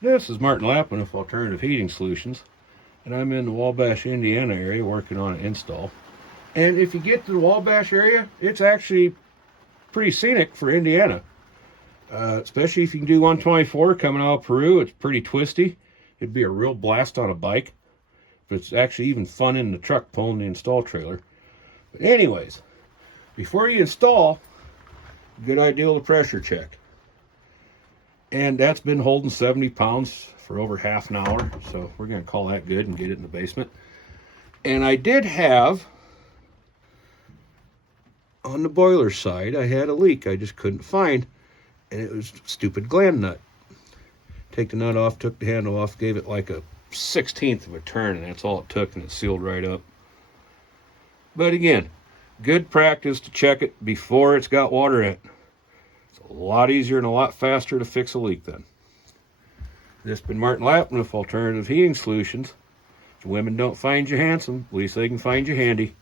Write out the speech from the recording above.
This is Martin Lappin with Alternative Heating Solutions, and I'm in the Wabash, Indiana area working on an install. And if you get to the Wabash area, it's actually pretty scenic for Indiana, especially if you can do 124 coming out of Peru. It's pretty twisty. It'd be a real blast on a bike, but it's actually even fun in the truck pulling the install trailer. But anyways, before you install, good idea to pressure check. And that's been holding 70 pounds for over half an hour, so we're going to call that good and get it in the basement. And I did have, on the boiler side, I had a leak I just couldn't find, and it was a stupid gland nut. Take the nut off, took the handle off, gave it like a 1/16 of a turn, and that's all it took, and it sealed right up. But again, good practice to check it before it's got water in it. A lot easier and a lot faster to fix a leak then. This has been Martin Lappin with Alternative Heating Solutions. If women don't find you handsome, at least they can find you handy.